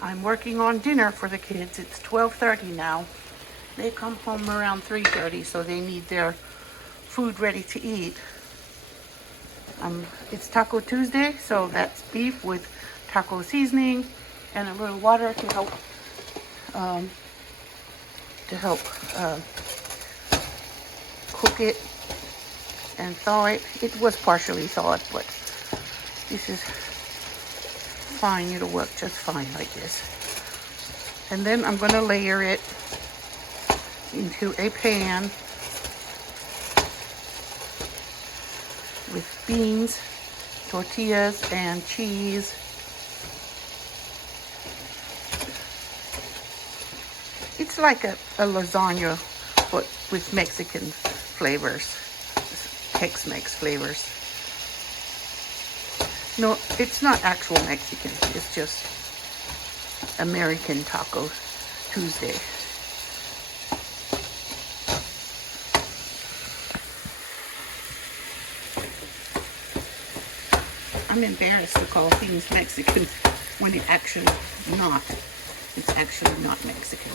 I'm working on dinner for the kids. It's 12:30 now. They come home around 3:30, so they need their food ready to eat. It's Taco Tuesday, so that's beef with taco seasoning and a little water to help cook it and thaw it. It was partially thawed, but this is fine. It'll work just fine like this. And then I'm going to layer it into a pan with beans, tortillas, and cheese. It's like a lasagna, but with Mexican flavors, Tex-Mex flavors. No, it's not actual Mexican. It's just American Taco Tuesday. I'm embarrassed to call things Mexican when it's actually not. It's actually not Mexican.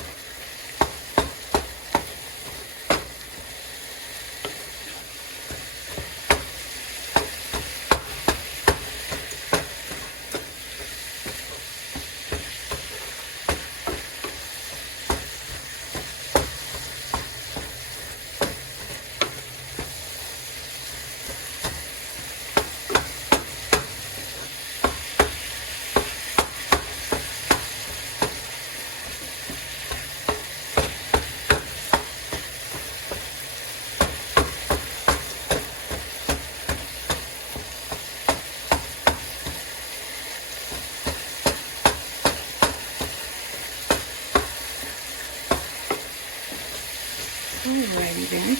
Alrighty then.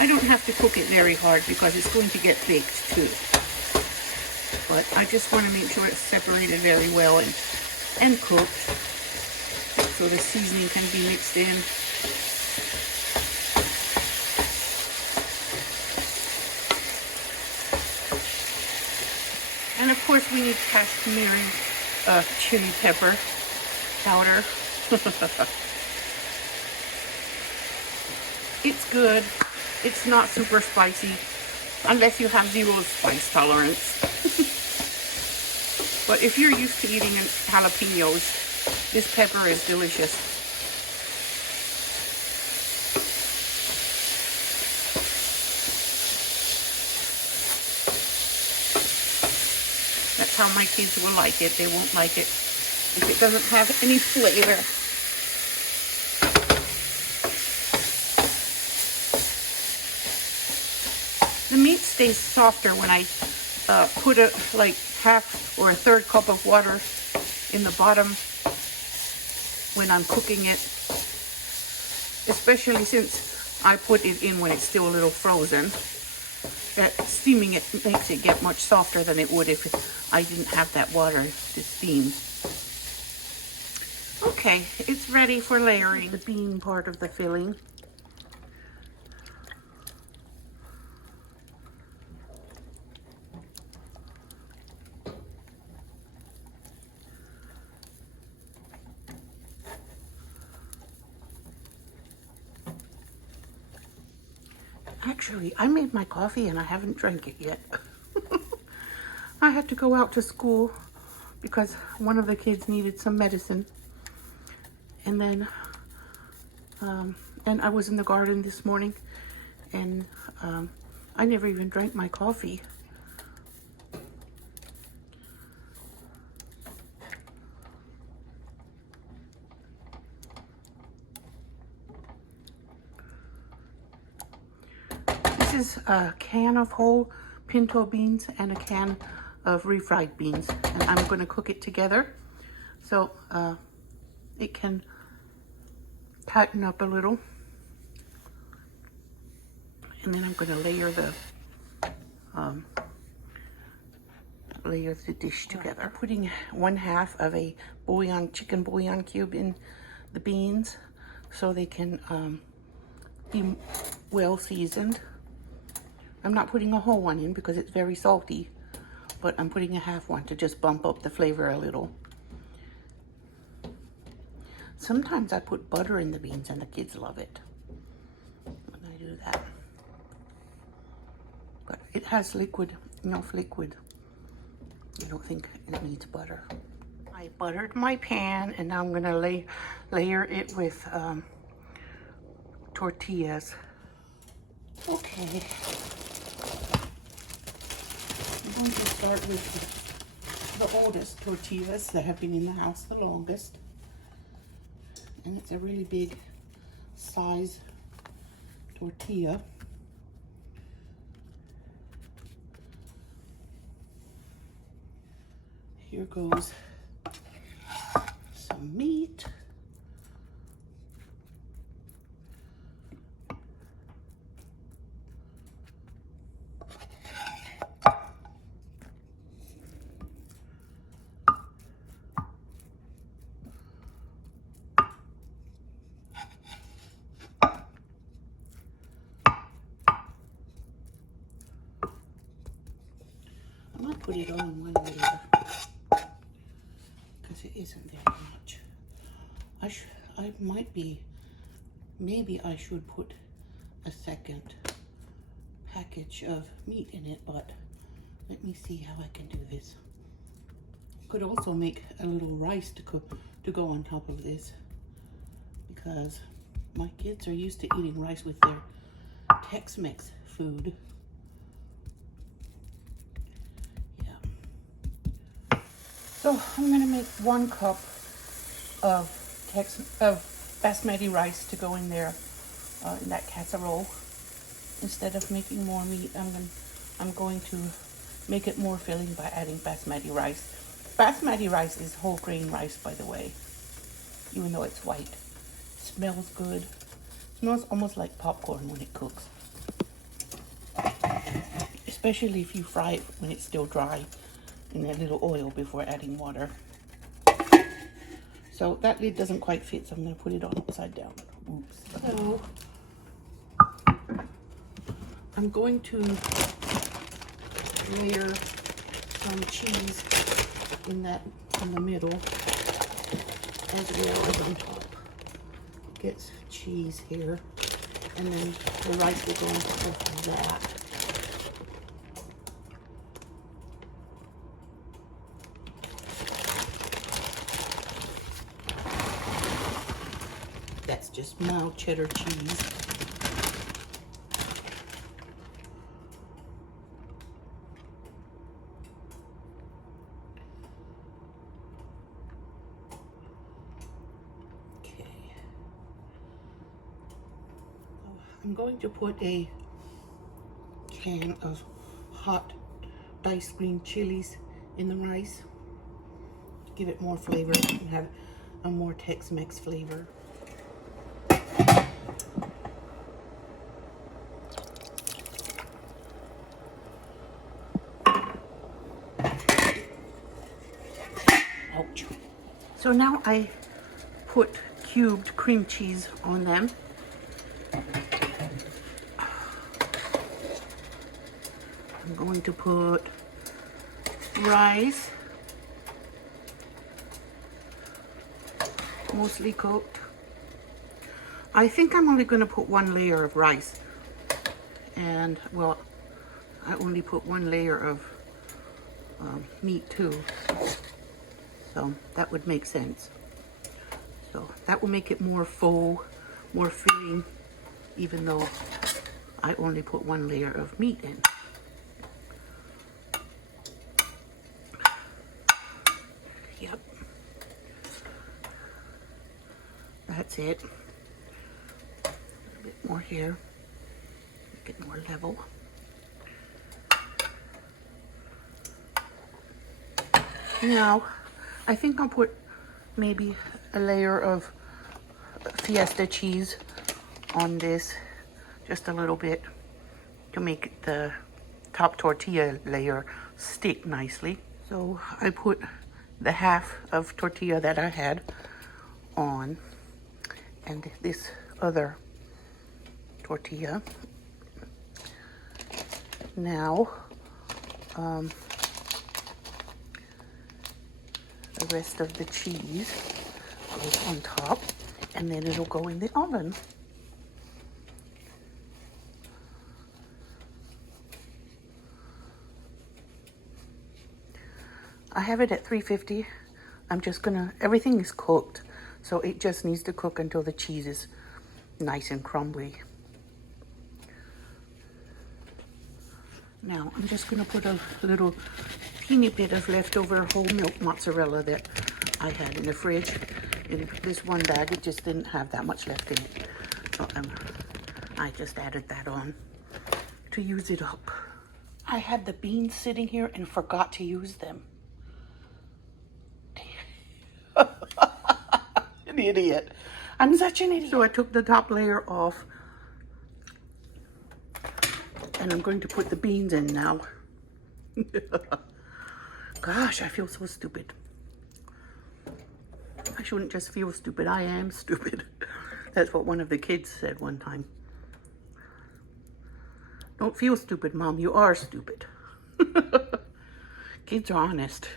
I don't have to cook it very hard because it's going to get baked too. But I just want to make sure it's separated very well and cooked so the seasoning can be mixed in. And of course we need Kashmiri chili pepper powder. It's good. It's not super spicy unless you have zero spice tolerance. But if you're used to eating jalapenos, this pepper is delicious. That's how my kids will like it. They won't like it if it doesn't have any flavor. The meat stays softer when I put like half or a third cup of water in the bottom when I'm cooking it, especially since I put it in when it's still a little frozen. That steaming it makes it get much softer than it would if I didn't have that water to steam. Okay, it's ready for layering. The bean part of the filling. Actually, I made my coffee and I haven't drank it yet. I had to go out to school because one of the kids needed some medicine. And then, and I was in the garden this morning and I never even drank my coffee. This is a can of whole pinto beans and a can of refried beans, and I'm going to cook it together so it can tighten up a little. And then I'm going to layer the dish together. I'm putting 1/2 of a chicken bouillon cube in the beans so they can be well seasoned. I'm not putting a whole one in because it's very salty, but I'm putting a half one to just bump up the flavor a little. Sometimes I put butter in the beans and the kids love it when I do that. But it has liquid, enough liquid. I don't think it needs butter. I buttered my pan and now I'm gonna layer it with tortillas. Okay. I'm going to start with the oldest tortillas that have been in the house the longest. And it's a really big size tortilla. Here goes some meat. I might put it on one layer because it isn't very much. I might be, maybe I should put a second package of meat in it, but let me see how I can do this. Could also make a little rice to go on top of this, because my kids are used to eating rice with their Tex-Mex food. So I'm gonna make 1 cup of basmati rice to go in there in that casserole. Instead of making more meat, I'm going to make it more filling by adding basmati rice. Basmati rice is whole grain rice, by the way, even though it's white. It smells good. It smells almost like popcorn when it cooks, especially if you fry it when it's still dry in a little oil before adding water. So that lid doesn't quite fit, so I'm going to put it on upside down. Oops. So I'm going to layer some cheese in the middle as well as on top. Get some cheese here, and then the rice will go on top of that. That's just mild cheddar cheese. Okay. I'm going to put a can of hot diced green chilies in the rice to give it more flavor and have a more Tex-Mex flavor. Ouch. So now I put cubed cream cheese on them. I'm going to put rice, mostly cooked. I think I'm only going to put 1 layer of rice, and well, I only put 1 layer of meat too, so that would make sense. So that will make it more full, more filling, even though I only put 1 layer of meat in. Yep, that's it. A bit more here, make it more level. Now, I think I'll put maybe a layer of Fiesta cheese on this, just a little bit, to make the top tortilla layer stick nicely. So I put the half of tortilla that I had on, and this other tortilla. Now, the rest of the cheese goes on top, and then it'll go in the oven. I have it at 350. I'm just gonna, everything is cooked, so it just needs to cook until the cheese is nice and crumbly. Now, I'm just gonna put a little teeny bit of leftover whole milk mozzarella that I had in the fridge. In this one bag, it just didn't have that much left in it. So I just added that on to use it up. I had the beans sitting here and forgot to use them. An idiot. I'm such an idiot. So I took the top layer off, and I'm going to put the beans in now. Gosh, I feel so stupid. I shouldn't just feel stupid. I am stupid. That's what one of the kids said one time. Don't feel stupid, Mom. You are stupid. Kids are honest.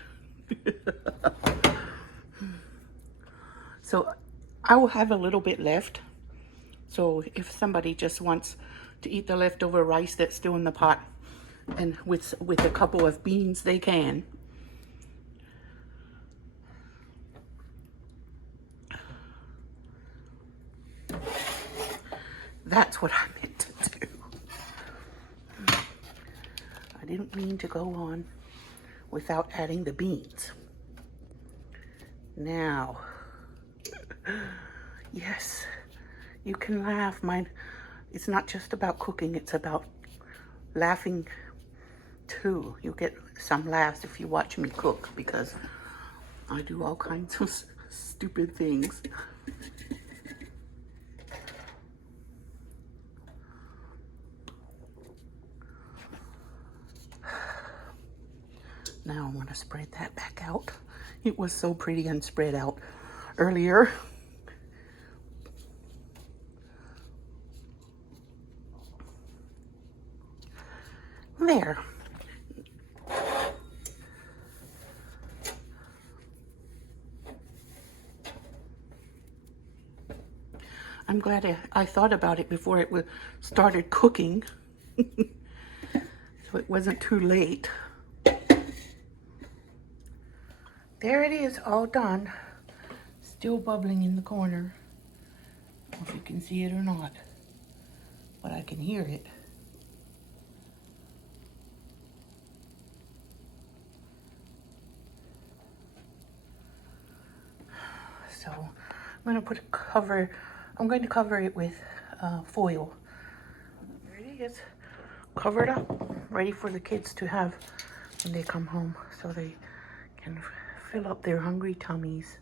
So I will have a little bit left. So if somebody just wants to eat the leftover rice that's still in the pot, and with a couple of beans, they can. That's what I meant to do. I didn't mean to go on without adding the beans. Now, yes, you can laugh. It's not just about cooking, it's about laughing too. You get some laughs if you watch me cook, because I do all kinds of stupid things. Now I want to spread that back out. It was so pretty and spread out earlier. There. I'm glad I thought about it before it started cooking. So it wasn't too late. There it is, all done. Still bubbling in the corner. I don't know if you can see it or not, but I can hear it. So I'm going to cover it with foil. There it is, covered up, ready for the kids to have when they come home, so they can fill up their hungry tummies.